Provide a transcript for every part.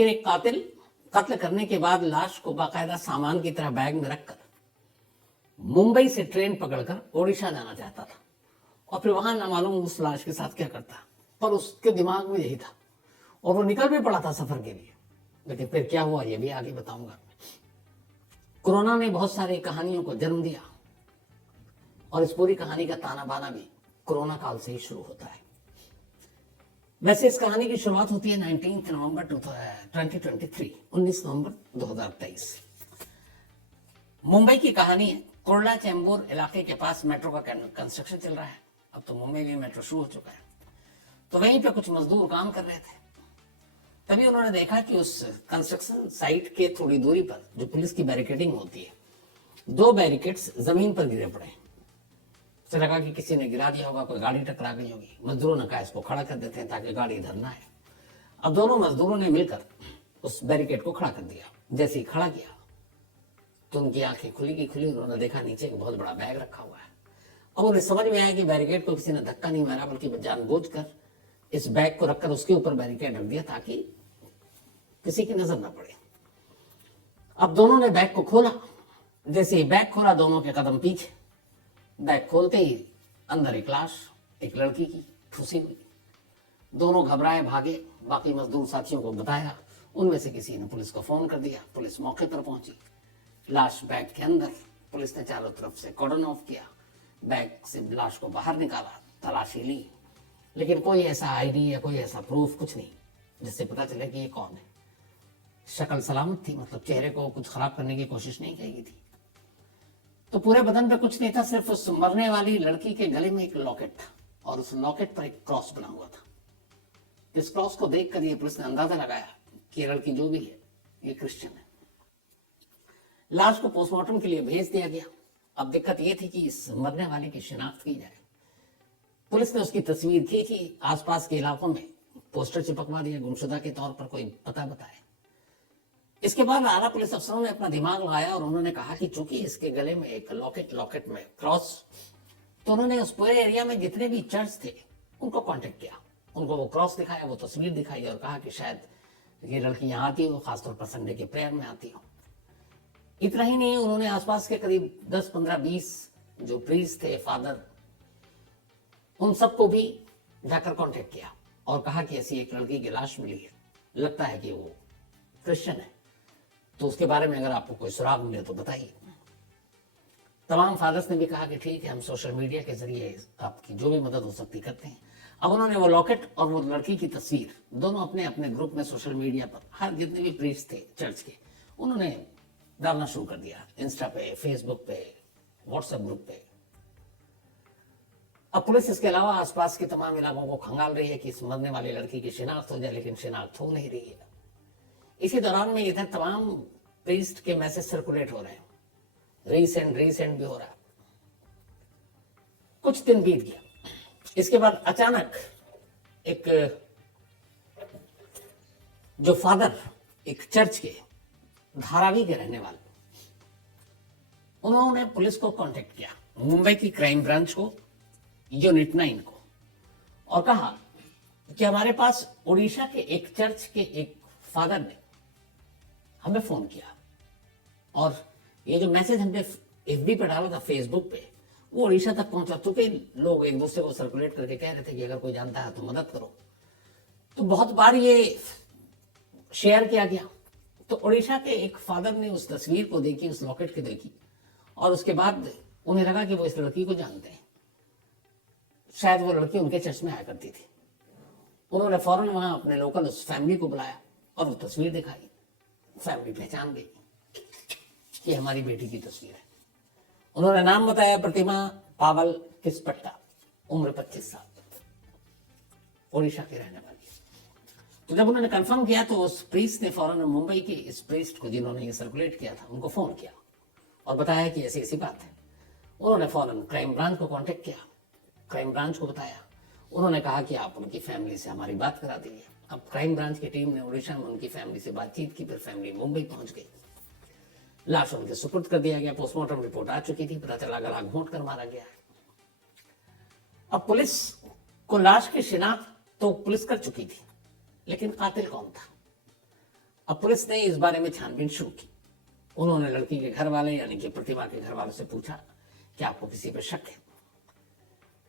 लेकिन एक कातिल कत्ल करने के बाद लाश को बाकायदा सामान की तरह बैग में रखकर मुंबई से ट्रेन पकड़कर ओडिशा जाना चाहता था और फिर वहां ना मालूम उस लाश के साथ क्या करता, पर उसके दिमाग में यही था और वो निकल भी पड़ा था सफर के लिए। लेकिन फिर क्या हुआ ये भी आगे बताऊंगा। कोरोना ने बहुत सारी कहानियों को जन्म दिया और इस पूरी कहानी का ताना बाना भी कोरोना काल से ही शुरू होता है। वैसे इस कहानी की शुरुआत होती है 19 नवंबर 2023, 19 नवंबर 2023। मुंबई की कहानी है। कुर्ला चेंबूर इलाके के पास मेट्रो का कंस्ट्रक्शन चल रहा है। अब तो मुंबई में मेट्रो शुरू हो चुका है। तो वहीं पे कुछ मजदूर काम कर रहे थे। तभी उन्होंने देखा कि उस कंस्ट्रक्शन साइट के थोड़ी दूरी पर जो पुलिस की बैरिकेडिंग होती है, 2 बैरिकेड्स जमीन पर गिरे पड़े। उसे लगा कि किसी ने गिरा दिया होगा, कोई गाड़ी टकरा गई होगी। मजदूरों ने कहा इसको खड़ा कर देते हैं ताकि गाड़ी इधर ना आए। अब दोनों मजदूरों ने मिलकर उस बैरिकेड को खड़ा कर दिया। जैसे ही खड़ा किया तो उनकी आंखें खुली की खुली, उन्होंने देखा नीचे एक बहुत बड़ा बैग रखा हुआ है। अब उन्हें समझ में आया कि बैरिकेड को किसी ने धक्का नहीं मारा, बल्कि जानबूझकर इस बैग को रखकर उसके ऊपर बैरिकेड रख दिया ताकि किसी की नजर ना पड़े। अब दोनों ने बैग को खोला। जैसे ही बैग खोला, दोनों के कदम पीछे। बैग खोलते ही अंदर एक लाश, एक लड़की की ठुसी हुई। दोनों घबराए, भागे। बाकी मजदूर साथियों को बताया। उनमें से किसी ने पुलिस को फोन कर दिया। पुलिस मौके पर पहुंची। लाश बैग के अंदर। पुलिस ने चारों तरफ से कॉर्डन ऑफ किया। बैग से लाश को बाहर निकाला, तलाशी ली, लेकिन कोई ऐसा आईडी या कोई ऐसा प्रूफ कुछ नहीं जिससे पता चले कि ये कौन है। शक्ल सलामत थी, मतलब चेहरे को कुछ खराब करने की कोशिश नहीं की गई थी। तो पूरे बदन पे कुछ नहीं था, सिर्फ उस मरने वाली लड़की के गले में एक लॉकेट था और उस लॉकेट पर एक क्रॉस बना हुआ था। इस क्रॉस को देखकर ये पुलिस ने अंदाजा लगाया कि लड़की जो भी है ये क्रिश्चियन है। लाश को पोस्टमार्टम के लिए भेज दिया गया। अब दिक्कत ये थी कि इस मरने वाले की शिनाख्त की जाए। पुलिस ने उसकी तस्वीर खींची, आसपास के इलाकों में पोस्टर चिपकवा दिया, गुमशुदा के तौर पर कोई पता बताए। इसके बाद आला पुलिस अफसरों ने अपना दिमाग लगाया और उन्होंने कहा कि चूंकि इसके गले में एक लॉकेट में क्रॉस, तो उन्होंने उस पूरे एरिया में जितने भी चर्च थे उनको कांटेक्ट किया। उनको वो क्रॉस दिखाया, वो तस्वीर दिखाई और कहा कि शायद ये लड़की यहाँ आती हो, खासतौर पर संडे के प्रेयर में आती हो। इतना ही नहीं, उन्होंने आसपास के करीब 10, 15, 20 जो प्रीस्ट थे, फादर, उन सबको भी जाकर कांटेक्ट किया और कहा कि ऐसी एक लड़की की लाश मिली है, लगता है कि वो क्रिश्चियन है, तो उसके बारे में अगर आपको कोई सुराग मिले तो बताइए। तमाम फादर्स ने भी कहा कि ठीक है, हम सोशल मीडिया के जरिए आपकी जो भी मदद हो सकती करते हैं। अब उन्होंने वो लॉकेट और वो लड़की की तस्वीर दोनों अपने अपने ग्रुप में सोशल मीडिया पर, हर जितने भी प्रीस्ट थे चर्च के, उन्होंने डालना शुरू कर दिया। इंस्टा पे, फेसबुक पे, व्हाट्सएप ग्रुप पे। अब पुलिस इसके अलावा आसपास के तमाम इलाकों को खंगाल रही है कि इस मरने वाली लड़की की शिनाख्त हो जाए, लेकिन शिनाख्त हो नहीं रही है। इसी दौरान में इधर तमाम प्रीस्ट के मैसेज सर्कुलेट हो रहे हैं, रीसेंड भी हो रहा है। कुछ दिन बीत गया। इसके बाद अचानक एक जो फादर, एक चर्च के धारावी के रहने वाले, उन्होंने पुलिस को कांटेक्ट किया, मुंबई की क्राइम ब्रांच को, यूनिट 9 को, और कहा कि हमारे पास उड़ीसा के एक चर्च के एक फादर ने हमें फोन किया और ये जो मैसेज हमने एफबी पे डाला था, फेसबुक पे, वो उड़ीसा तक पहुंचा। चुके लोग एक दूसरे को सर्कुलेट करके कह रहे थे कि अगर कोई जानता है तो मदद करो। तो बहुत बार ये शेयर किया गया। तो उड़ीसा के एक फादर ने उस तस्वीर को देखी, उस लॉकेट को देखी, और उसके बाद उन्हें लगा कि वो इस लड़की को जानते हैं, शायद वो लड़की उनके चर्च में आया करती थी। उन्होंने फौरन वहां अपने लोकल उस फैमिली को बुलाया और वो तस्वीर दिखाई। फैमिली पहचान गई कि हमारी बेटी की तस्वीर है। उन्होंने नाम बताया, प्रतिमा पावल किसपट्टा, उम्र 25 साल, ओडिशा के रहने वाली। तो जब उन्होंने कंफर्म किया तो उस प्रीस्ट ने फौरन मुंबई के इस प्रीस्ट को, जिन्होंने ये सर्कुलेट किया था, उनको फोन किया और बताया कि ऐसी ऐसी बात है। उन्होंने फौरन क्राइम ब्रांच को कांटेक्ट किया, क्राइम ब्रांच को बताया। उन्होंने कहा कि आप उनकी फैमिली से हमारी बात करा दीजिए। अब क्राइम ब्रांच की टीम ने उड़ीसा में उनकी फैमिली से बातचीत की, फिर फैमिली मुंबई पहुंच गई। लाश उनके सुपुर्द कर दिया गया। पोस्टमार्टम रिपोर्ट आ चुकी थी, पता चला गला घोंट कर मारा गया है। अब पुलिस को लाश की शिनाख्त तो पुलिस कर चुकी थी, लेकिन कातिल कौन था? अब पुलिस ने इस बारे में छानबीन शुरू की। उन्होंने लड़की के घर वाले यानी कि प्रतिमा के घर वालों से पूछा कि आपको किसी पर शक है।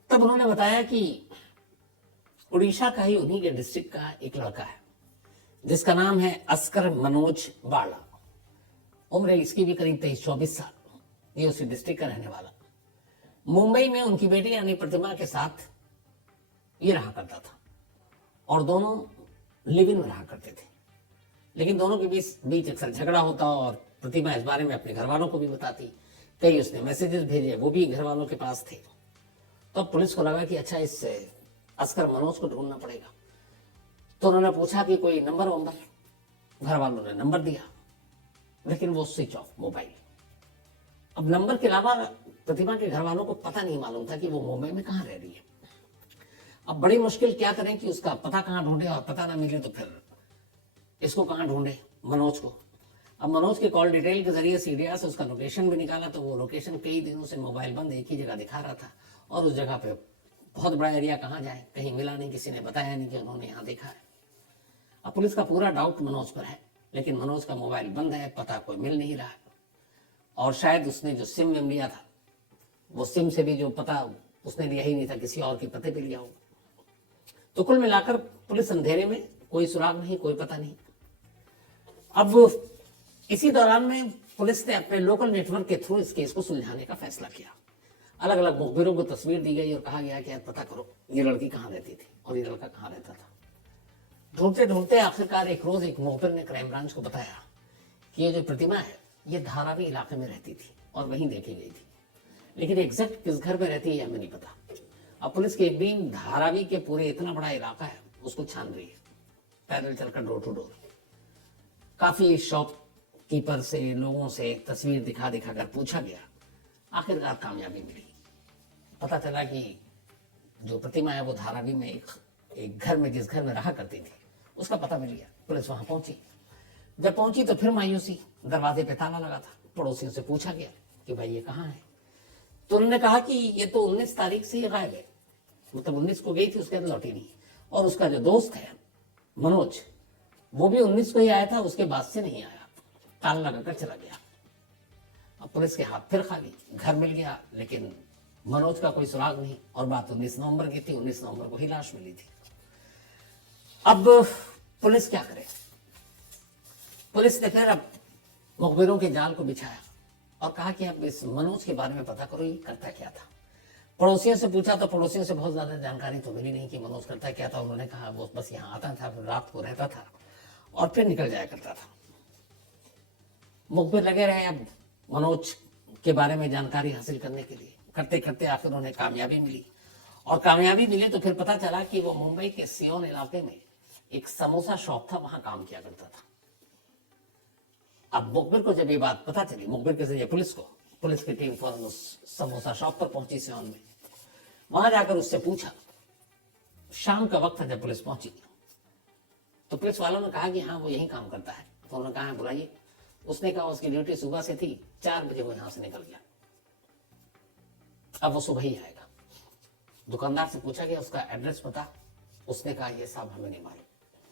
तब उन्होंने बताया कि उड़ीसा का ही उन्हीं के डिस्ट्रिक्ट का एक लड़का है जिसका नाम है अस्कर मनोज बाला। उम्र इसकी भी करीब 23-24 साल। ये उसी डिस्ट्रिक्ट का रहने वाला। मुंबई में उनकी बेटी यानी प्रतिमा के साथ ये रहा करता था और दोनों लिव इन में रहा करते थे। लेकिन दोनों के बीच अक्सर झगड़ा होता और प्रतिमा इस बारे में अपने घर वालों को भी बताती। कई उसने मैसेजेस भेजे, वो भी घर वालों के पास थे। तो पुलिस को लगा कि अच्छा, इस अस्कर मनोज को ढूंढना पड़ेगा। तो उन्होंने पूछा कि कोई नंबर वंबर। घर वालों ने नंबर दिया, लेकिन वो स्विच ऑफ मोबाइल। अब नंबर के अलावा प्रतिमा के घर वालों को पता नहीं मालूम था कि वो मुंबई में कहाँ रह रही है। अब बड़ी मुश्किल क्या करें कि उसका पता कहाँ ढूंढे, और पता ना मिले तो फिर इसको कहाँ ढूंढे, मनोज को। अब मनोज के कॉल डिटेल के जरिए सीडीआर से उसका लोकेशन भी निकाला, तो वो लोकेशन कई दिनों से मोबाइल बंद एक ही जगह दिखा रहा था और उस जगह पे बहुत बड़ा एरिया, कहाँ जाए, कहीं मिला नहीं, किसी ने बताया नहीं कि उन्होंने यहाँ देखा है। अब पुलिस का पूरा डाउट मनोज पर है, लेकिन मनोज का मोबाइल बंद है, पता कोई मिल नहीं रहा है। और शायद उसने जो सिम में लिया था, वो सिम से भी जो पता उसने लिया ही नहीं था, किसी और के पते पे लिया हो। तो कुल मिलाकर पुलिस अंधेरे में, कोई सुराग नहीं, कोई पता नहीं। अब इसी दौरान में पुलिस ने अपने लोकल नेटवर्क के थ्रू इस केस को सुलझाने का फैसला किया। अलग अलग मुखबिरों को तस्वीर दी गई और कहा गया कि पता करो ये लड़की कहाँ रहती थी और ये लड़का कहाँ रहता था। ढूंढते ढूंढते आखिरकार एक रोज एक मुखबिर ने क्राइम ब्रांच को बताया कि ये जो प्रतिमा है ये धारावी इलाके में रहती थी और वहीं देखी गई थी, लेकिन एग्जैक्ट किस घर में रहती है हमें नहीं पता। अब पुलिस की टीम धारावी के पूरे इतना बड़ा इलाका है उसको छान रही है, पैदल चलकर डोर टू डोर। काफी शॉपकीपर से, लोगों से तस्वीर दिखा दिखा कर पूछा गया। आखिरकार कामयाबी मिली। पता चला कि जो प्रतिमा है वो धारावी में एक घर में, जिस घर में रहा करती थी, उसका पता मिल गया। पुलिस वहां पहुंची। जब पहुंची तो फिर मायूसी, दरवाजे पे ताला लगा था। पड़ोसियों से पूछा गया कि भाई ये कहाँ है। तो उन्होंने कहा कि ये तो 19 तारीख से ही गायब है, मतलब 19 को गई थी, उसके बाद लौटी नहीं। और उसका जो दोस्त है मनोज, वो भी 19 को ही आया था, उसके बाद से नहीं आया, ताला लगाकर चला गया। अब पुलिस के हाथ फिर खाली, घर मिल गया लेकिन मनोज का कोई सुराग नहीं। और बात 19 नवंबर की थी, 19 नवंबर को ही लाश मिली थी। अब पुलिस क्या करे? पुलिस ने फिर अब मुखबिरों के जाल को बिछाया और कहा कि अब इस मनोज के बारे में पता करो, ये करता क्या था। पड़ोसियों से पूछा तो पड़ोसियों से बहुत ज्यादा जानकारी तो मिली नहीं कि मनोज करता क्या था। उन्होंने कहा वो बस यहाँ आता था, फिर रात को रहता था और फिर निकल जाया करता था। मुखबिर लगे रहे अब मनोज के बारे में जानकारी हासिल करने के लिए। करते करते आखिर उन्हें कामयाबी मिली। और कामयाबी मिली तो फिर पता चला कि वो मुंबई के सियोन इलाके में एक समोसा शॉप था, वहां काम किया करता था। अब मुखबिर को जब ये बात पता चली, मुखबिर के जरिए पुलिस की टीम फौरन उस समोसा शॉप पर पहुंची सियोन में। वहां जाकर उससे पूछा। शाम का वक्त था जब पुलिस पहुंची, तो पुलिस वालों ने कहा कि हाँ वो यही काम करता है। तो उन्होंने कहा बुलाइए। उसने कहा उसकी ड्यूटी सुबह से थी, 4 बजे वो यहां से निकल गया, अब वो सुबह ही आएगा। दुकानदार से पूछा गया उसका एड्रेस पता। उसने कहा ये साहब हमें नहीं मालूम,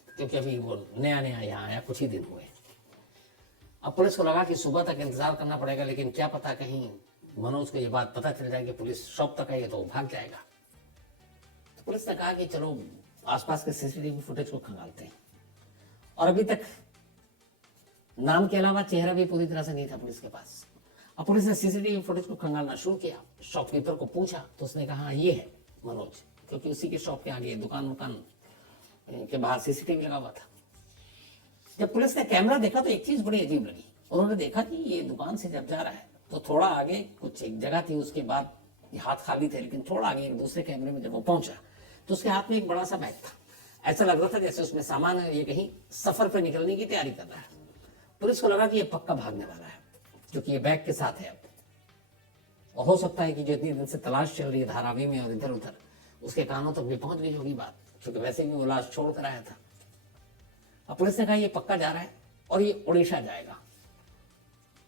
क्योंकि अभी वो नया नया यहाँ आया, कुछ ही दिन हुए। अब पुलिस को लगा कि सुबह तक इंतजार करना पड़ेगा, लेकिन क्या पता कहीं मनोज को ये बात पता चल जाए कि पुलिस शॉप तक आई है तो वो भाग जाएगा। तो पुलिस ने कहा कि चलो आसपास के सीसीटीवी फुटेज को खंगालते हैं। और अभी तक नाम के अलावा चेहरा भी पूरी तरह से नहीं था पुलिस के पास। अब पुलिस ने सीसीटीवी फुटेज को खंगालना शुरू किया। शॉपकीपर को पूछा तो उसने कहा हाँ ये है मनोज, क्योंकि उसी के शॉप के आगे दुकान के बाहर सीसीटीवी लगा हुआ था। जब पुलिस ने कैमरा देखा तो एक चीज बड़ी अजीब लगी। उन्होंने देखा कि ये दुकान से जब जा रहा है तो थोड़ा आगे कुछ एक जगह थी, उसके बाद हाथ खाली थे, लेकिन थोड़ा आगे एक दूसरे कैमरे में जब वो पहुंचा तो उसके हाथ में एक बड़ा सा बैग था। ऐसा लग रहा था जैसे उसमें सामान है, ये कहीं सफर पर निकलने की तैयारी कर रहा है। पुलिस को लगा कि ये पक्का भागने वाला है, क्योंकि ये बैग के साथ है अब। और हो सकता है कि जो इतनी दिन से तलाश चल रही है धारावी में और इधर उधर, उसके कानों तक भी पहुंच गई होगी बात, क्योंकि वैसे भी वो लाश छोड़ कर आया था। अब पुलिस ने कहा ये पक्का जा रहा है और ये उड़ीसा जाएगा।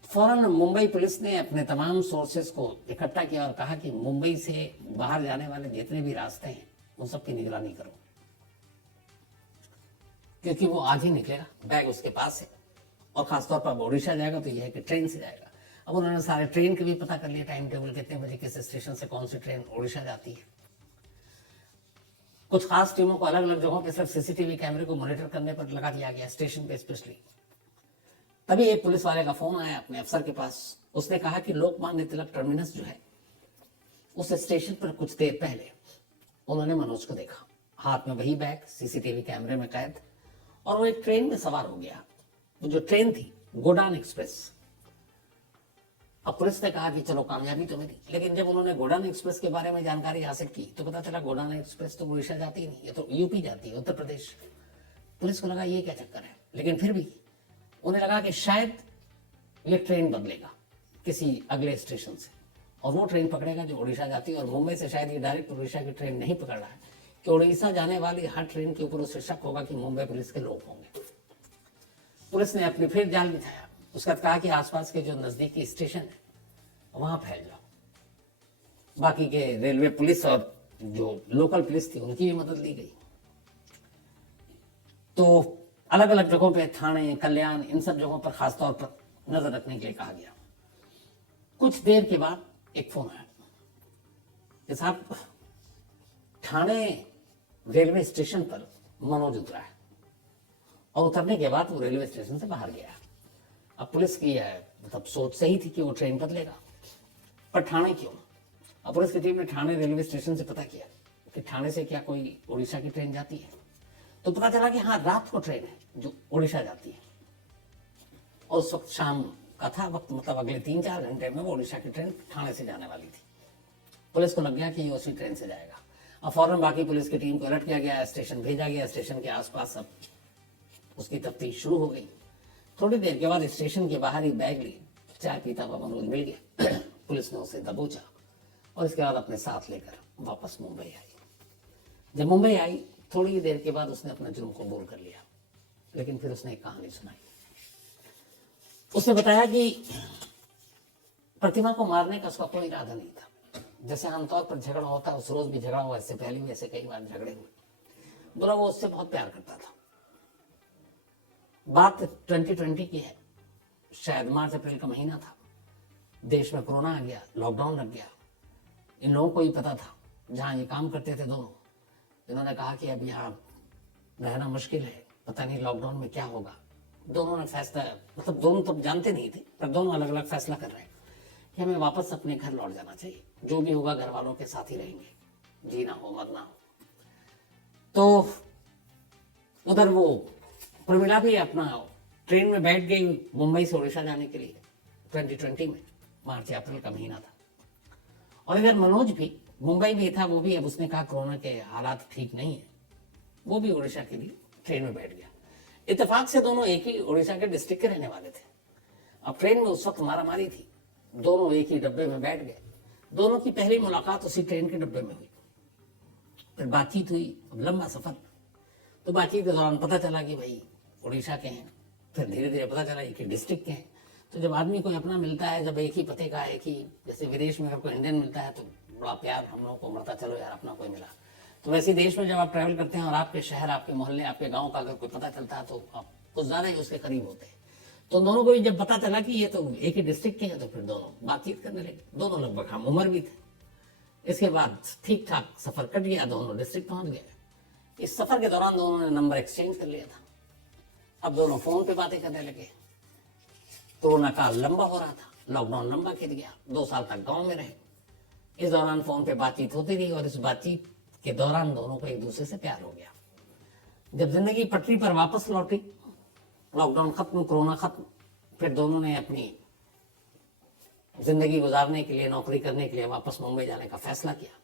फौरन मुंबई पुलिस ने अपने तमाम सोर्सेस को इकट्ठा किया और कहा कि मुंबई से बाहर जाने वाले जितने भी रास्ते हैं उन सब की निगरानी करो। क्योंकि वो आज ही निकलेगा, बैग उसके पास है, और खासतौर पर ओडिशा जाएगा तो यह है कि ट्रेन से जाएगा। अब उन्होंने सारे ट्रेन के भी पता कर लिया, टाइम टेबल कितने बजे किस स्टेशन से कौन सी ट्रेन ओडिशा जाती है। कुछ खास टीमों को अलग अलग जगहों पे सिर्फ सीसीटीवी कैमरे को मॉनिटर करने पर लगा दिया गया, स्टेशन पे स्पेशली। तभी एक पुलिस वाले का फोन आया अपने अफसर के पास। उसने कहा कि लोकमान्य तिलक टर्मिनस जो है, उस स्टेशन पर कुछ देर पहले उन्होंने मनोज को देखा, हाथ में वही बैग, सीसीटीवी कैमरे में कैद, और वो एक ट्रेन में सवार हो गया। वो जो ट्रेन थी गोडान एक्सप्रेस। अब पुलिस ने कहा कि चलो कामयाबी तो मिली, लेकिन जब उन्होंने गोडान एक्सप्रेस के बारे में जानकारी हासिल की तो पता चला गोडान एक्सप्रेस तो उड़ीसा जाती ही नहीं, ये तो यूपी जाती है, उत्तर प्रदेश। पुलिस को लगा ये क्या चक्कर है, लेकिन फिर भी उन्हें लगा कि शायद ये ट्रेन बदलेगा किसी अगले स्टेशन से, और वो ट्रेन पकड़ेगा जो उड़ीसा जाती है। और मुंबई से शायद ये डायरेक्ट उड़ीसा की ट्रेन नहीं पकड़ रहा है, कि उड़ीसा जाने वाली हर ट्रेन के ऊपर उसे शक होगा कि मुंबई पुलिस के लोग होंगे। पुलिस ने अपनी फिर जाल बिछाया। उसके बाद कहा कि आसपास के जो नजदीकी स्टेशन है वहां फैल जाओ। बाकी के रेलवे पुलिस और जो लोकल पुलिस थी उनकी भी मदद ली गई। तो अलग अलग जगहों पे, थाने, कल्याण, इन सब जगहों पर खासतौर पर नजर रखने के लिए कहा गया। कुछ देर के बाद एक फोन आया कि साहब ठाणे रेलवे स्टेशन पर मनोज उतरा है, और उतरने के बाद वो रेलवे स्टेशन से बाहर गया। अब पुलिस की मतलब सोच सही थी कि वो ट्रेन बदलेगा, पर ठाणे क्यों? अब पुलिस की टीम ने ठाणे रेलवे स्टेशन से पता किया कि ठाणे से क्या कोई उड़ीसा की ट्रेन जाती है, तो पता चला कि हाँ, रात को ट्रेन है जो उड़ीसा जाती है, और उस वक्त शाम का था वक्त, मतलब अगले 3-4 घंटे में वो उड़ीसा की ट्रेन ठाणे से जाने वाली थी। पुलिस को लग गया कि ये उसी ट्रेन से जाएगा। अब फौरन बाकी पुलिस की टीम को अलर्ट किया गया, स्टेशन भेजा गया। स्टेशन के आसपास अब उसकी तफ्तीश शुरू हो गई। थोड़ी देर के बाद स्टेशन के बाहर ही बैग लिए चाय पीता हुआ मनोज मिल गया। पुलिस ने उसे दबोचा और इसके बाद अपने साथ लेकर वापस मुंबई आई। जब मुंबई आई थोड़ी देर के बाद उसने अपना जुर्म कबूल कर लिया, लेकिन फिर उसने एक कहानी सुनाई। उसने बताया कि प्रतिमा को मारने का उसका कोई इरादा नहीं था। जैसे आमतौर पर झगड़ा होता है, उस रोज भी झगड़ा हुआ, इससे पहले भी ऐसे कई बार झगड़े हुए। बोला वो उससे बहुत प्यार करता था। बात 2020 की है, शायद मार्च अप्रैल का महीना था। देश में कोरोना आ गया, लॉकडाउन लग गया। इन लोगों को ही पता था, जहां ये काम करते थे दोनों, इन्होंने कहा कि अब यहाँ रहना मुश्किल है, पता नहीं लॉकडाउन में क्या होगा। दोनों ने फैसला, मतलब दोनों तब जानते नहीं थे, पर दोनों अलग अलग फैसला कर रहे हैं कि हमें वापस अपने घर लौट जाना चाहिए। जो भी होगा घर वालों के साथ ही रहेंगे, जीना हो मरना हो। तो उधर वो प्रमिला भी अपना ट्रेन में बैठ गई मुंबई से उड़ीसा जाने के लिए। 2020 में मार्च अप्रैल का महीना था। और इधर मनोज भी मुंबई में था। वो भी, अब उसने कहा कोरोना के हालात ठीक नहीं है, वो भी उड़ीसा के लिए ट्रेन में बैठ गया। इत्तेफाक से दोनों एक ही उड़ीसा के डिस्ट्रिक्ट के रहने वाले थे। अब ट्रेन में उस वक्त मारामारी थी, दोनों एक ही डब्बे में बैठ गए। दोनों की पहली मुलाकात उसी ट्रेन के डब्बे में हुई, फिर बातचीत हुई। अब लंबा सफर, तो बातचीत के दौरान पता चला कि भाई उड़ीसा के हैं, फिर धीरे धीरे पता चला एक ही डिस्ट्रिक्ट के हैं। तो जब आदमी को अपना मिलता है, जब एक ही पते का, एक ही, जैसे विदेश में अगर कोई इंडियन मिलता है तो बड़ा प्यार हम लोगों को मरता, चलो यार अपना कोई मिला। तो वैसे देश में जब आप ट्रैवल करते हैं और आपके शहर, आपके मोहल्ले, आपके गाँव का अगर कोई पता चलता है तो आप कुछ ज्यादा ही उसके करीब होते हैं। तो दोनों को भी जब पता चला कि ये तो एक ही डिस्ट्रिक्ट के हैं, तो फिर दोनों बातचीत करने लगे। दोनों लगभग हम उम्र भी थे। इसके बाद ठीक ठाक सफर कट गया, दोनों डिस्ट्रिक्ट पहुंच गए। इस सफर के दौरान दोनों ने नंबर एक्सचेंज कर लिया था। अब दोनों फोन पे बातें करने लगे। कोरोना काल लंबा हो रहा था, लॉकडाउन लंबा खिंच गया, 2 साल तक गांव में रहे। इस दौरान फोन पे बातचीत होती रही, और इस बातचीत के दौरान दोनों को एक दूसरे से प्यार हो गया। जब जिंदगी पटरी पर वापस लौटी, लॉकडाउन खत्म, कोरोना खत्म, फिर दोनों ने अपनी जिंदगी गुजारने के लिए, नौकरी करने के लिए वापस मुंबई जाने का फैसला किया।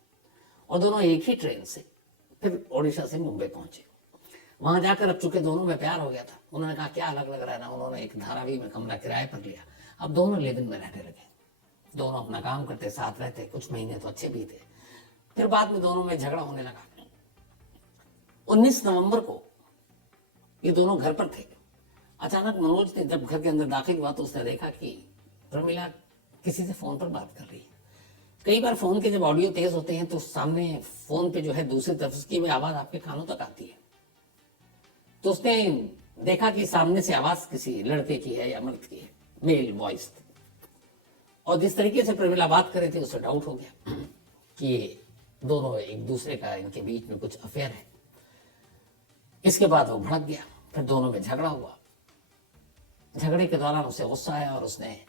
और दोनों एक ही ट्रेन से फिर उड़ीसा से मुंबई पहुंचे। वहां जाकर अब चूंकि दोनों में प्यार हो गया था, उन्होंने कहा क्या अलग अलग रहना। उन्होंने एक धारावी में कमरा किराए पर लिया। अब दोनों लिव इन में रहने लगे। दोनों अपना काम करते, साथ रहते। कुछ महीने तो अच्छे भी थे, फिर बाद में दोनों में झगड़ा होने लगा। 19 नवंबर को ये दोनों घर पर थे। अचानक मनोज ने जब घर के अंदर दाखिल हुआ तो उसने देखा कि प्रमिला किसी से फोन पर बात कर रही है। कई बार फोन के जब ऑडियो तेज होते हैं तो सामने फोन पे जो है दूसरी तरफ उसकी भी आवाज आपके कानों तक आती है। तो उसने देखा कि सामने से आवाज किसी लड़के की है या मर्द की है, मेल वॉइस। और जिस तरीके से प्रमिला बात कर रही थी उसे डाउट हो गया कि ये दोनों एक दूसरे का, इनके बीच में कुछ अफेयर है। इसके बाद वो भड़क गया, फिर दोनों में झगड़ा हुआ। झगड़े के दौरान उसे गुस्सा आया और उसने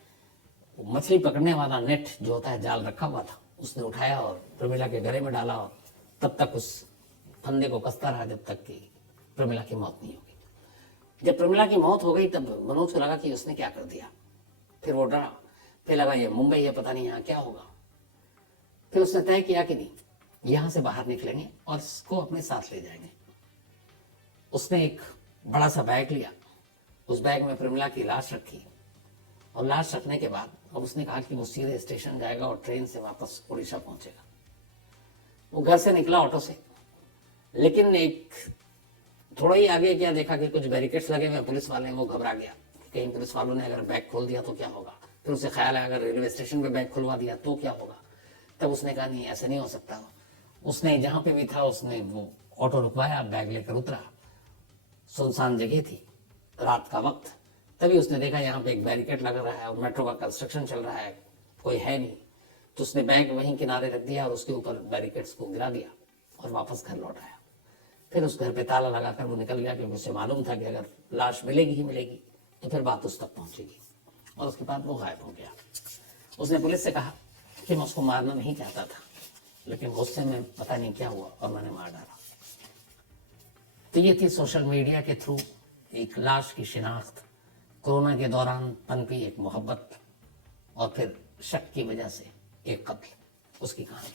मछली पकड़ने वाला नेट जो होता है, जाल रखा हुआ था, उसने उठाया और प्रमिला के गले में डाला और तब तक उस फंदे को कसता रहा जब तक कि प्रमिला की मौत नहीं हो गई। जब प्रमिला की मौत हो गई तब मनोज को लगा कि उसने क्या कर दिया। फिर वो डरा, फिर लगा ये मुंबई है, पता नहीं यहाँ क्या होगा। फिर उसने तय किया कि नहीं, यहां से बाहर निकलेंगे और इसको अपने साथ ले जाएंगे। उसने एक बड़ा सा बैग लिया, उस बैग में प्रमिला की लाश रखी और लाश रखने के बाद अब उसने कहा कि वो सीधे स्टेशन जाएगा और ट्रेन से वापस उड़ीसा पहुंचेगा। वो घर से निकला ऑटो से, लेकिन एक थोड़ा ही आगे क्या देखा कि कुछ बैरिकेड्स लगे हुए पुलिस वाले हैं। वो घबरा गया, कहीं पुलिस वालों ने अगर बैग खोल दिया तो क्या होगा। फिर उसे ख्याल है अगर रेलवे स्टेशन पे बैग खुलवा दिया तो क्या होगा। तब उसने कहा नहीं, ऐसा नहीं हो सकता। उसने जहां पे भी था उसने वो ऑटो रुकवाया, बैग लेकर उतरा। सुनसान जगह थी, रात का वक्त। तभी उसने देखा यहाँ पे एक बैरिकेड लगा रहा है और मेट्रो का कंस्ट्रक्शन चल रहा है, कोई है नहीं। तो उसने बैग वहीं किनारे रख दिया और उसके ऊपर बैरिकेड्स को गिरा दिया और वापस घर लौट आया। फिर उस घर पे ताला लगाकर वो निकल गया, क्योंकि उसे मालूम था कि अगर लाश मिलेगी ही मिलेगी तो फिर बात उस तक पहुंचेगी। और उसके बाद वो गायब हो गया। उसने पुलिस से कहा कि मैं उसको मारना नहीं चाहता था, लेकिन गुस्से में पता नहीं क्या हुआ और मैंने मार डाला। तो ये थी सोशल मीडिया के थ्रू एक लाश की शिनाख्त, कोरोना के दौरान पनपी एक मोहब्बत और फिर शक की वजह से एक कत्ल, उसकी कहानी।